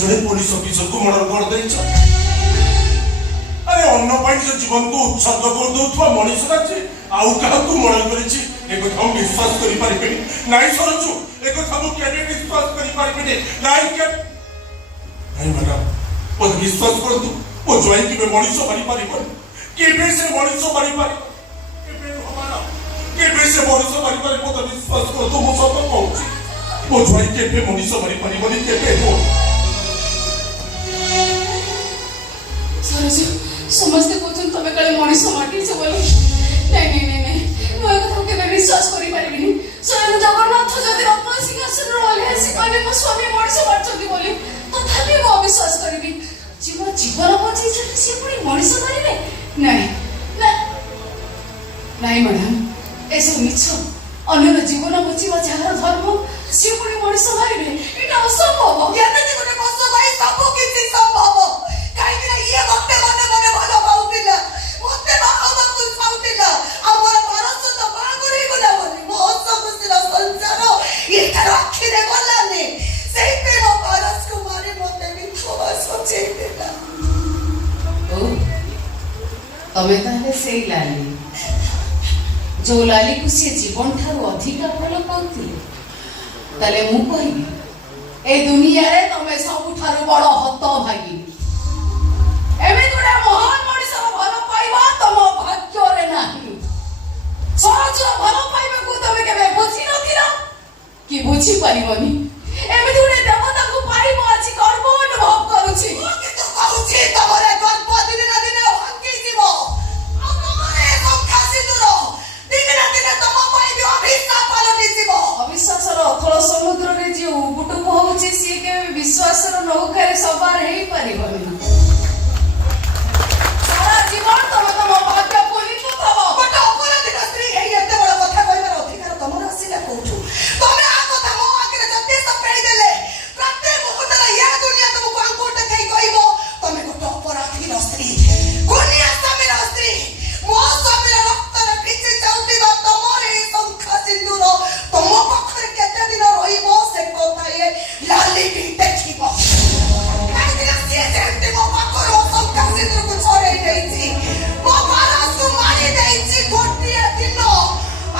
जड़े police officer को murder कर देछ अरे अन्न पाई निज जीवन को उत्सर्ग कर दउथवा मनीष राजे आउ कहा को मर्डर करिछि एको हम विश्वास करि पारिबेनी नाइ सरजु एको हम केने विश्वास करि पारिबेनी नाइ के नाइ मैडम ओ विश्वास करतु ओ जॉइन के मनीष मारि पारिबो केबे से मनीष मारि पारिबो केबे हमारा केबे से मनीष मारि पारिबो तो विश्वास करतु मो सब कहूछि ओ जॉइन केबे मनीष मारि पारिबोनी केबे हो सरजु समस्त कहते तमें काले मनीष माटी से बोली नहीं नहीं नहीं मैं कथा के विश्वास करि पारिबिनी स्वयं जगन्नाथ जदि रत्न सिंहासन रोले आसी कहले मो स्वामी मनीष मारछथि बोली तथापि मो विश्वास करिबी जीवन जीवन बची से पुणी मनीष मारिबे नहीं नहीं मैडम ऐसा मिछ अन्यर जीवन बचिबा जार धर्म से पुणी मनीष मारिबे एटा असंभव याते गोटे कष्ट भाई सब किछि संभव काई बिना ये भक्ते मने मने भलो पाउतिला मते बाबा को पाउतिला हमर भारत तो बागुरी गला बोली मो सब खुशीर संसार ये राखी रे गलाने सेई पे मो भारत को मारे मते भी थोबा सोचे देला ओ तमे ताले सेई लाली जो लाली को से जीवन ठारू अधिक भलो पाउतिले ताले मु कहिबी ए दुनिया रे तमे सब ठारू बड़ हत भागी एमे गुडा महान मनीष भलो पाइबा तम भाग्य रे नाही सहज भलो पाइबा को तमे केबे बुझी नथिरा कि बुझी परिबनी एमे गुडा देवता को पाइबो अछि गर्व अनुभव करूछि के तो कहूछि तमरे गर्भ दिन ना दिन भांगी जीवो आ तमरे संख्या सिंदूर दिन ना दिन तम पाइबो अभिशाप पलटि जीवो अविश्वासर अथल समुद्र रे जे उबुटुक होउछि से के विश्वासर नौका रे सवार हेई परिबनी जीवन तम तम भाग्य बोली तो तब बट अपराधी स्त्री एई एते बड़ कथा कहबार अधिकार तमर आसीला कहूछु तमे आ कथा मो आगे जते सब पेई देले प्रत्येक मुहूर्त या दुनिया तुमको अंकुर देखाई कहबो तमे गोटे अपराधी स्त्री गुनिया समीर स्त्री मो समीर रक्त रे पिछि चाउतिबा तमर ए संख्या सिंदूर तम पखरे केते दिन रहिबो से कथा ए लाली भी देखिबो काई दिन से जेते मो पखरो संख्या सिंदूर को छोड़े देछि मो भारत को मारी देछि गोटिया दिन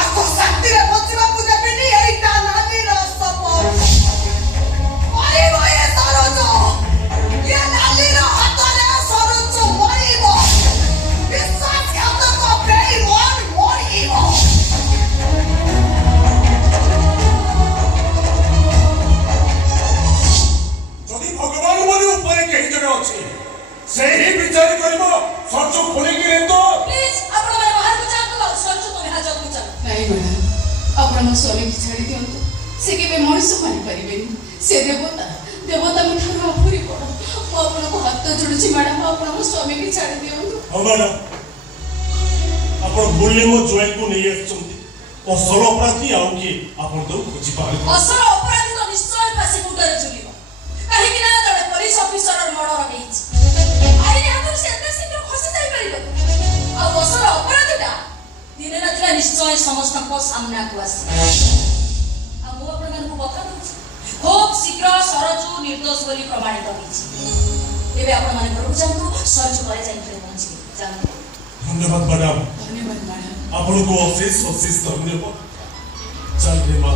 आको शक्ति रे बचबा को देबेनी एटा लाली रो सपोर्ट अरे भाई सरजो ये लाली रो हाथ रे सरजो मरिबो विश्वास घात को बेईमान मरिबो जदि भगवान मोर ऊपर कहीं जने अछि से ही विचार करबो सच खोली के तो प्लीज आपण मारे बाहर को जातो सरजो तो हाजर को चल नहीं मैडम आपण मो स्वामी की छाड़ी दियंतु से केबे मनीष मानि परिबेनी से देवता देवता को ठारू अपुरी पड़ मो आपण को हाथ जोड़ुछि मैडम आपण मो स्वामी की छाड़ी दियंतु हो मैडम आपण बोलले मो जॉइन को नहीं आछंती असल अपराधी आउ की आपण तो खोजी पाले असल अपराधी तो निश्चय फांसी मुंडरे झुलिबो काहे कि ना जड़े पुलिस ऑफिसर मर्डर हेछि आइ हाथ से एते शीघ्र खसी जाई परिबो आ असल अपराधीटा दिने ना दिन निश्चय समस्त को सामना को आसी आ मो आपण को बता दउछि खूब शीघ्र सरजु निर्दोष बोली प्रमाणित होइछि एबे आपण माने घरକୁ जांतु सरजु करे जाई पहुंची जांतु धन्यवाद मैडम धन्यवाद मैडम आपण को अशेष धन्यवाद चल रे मां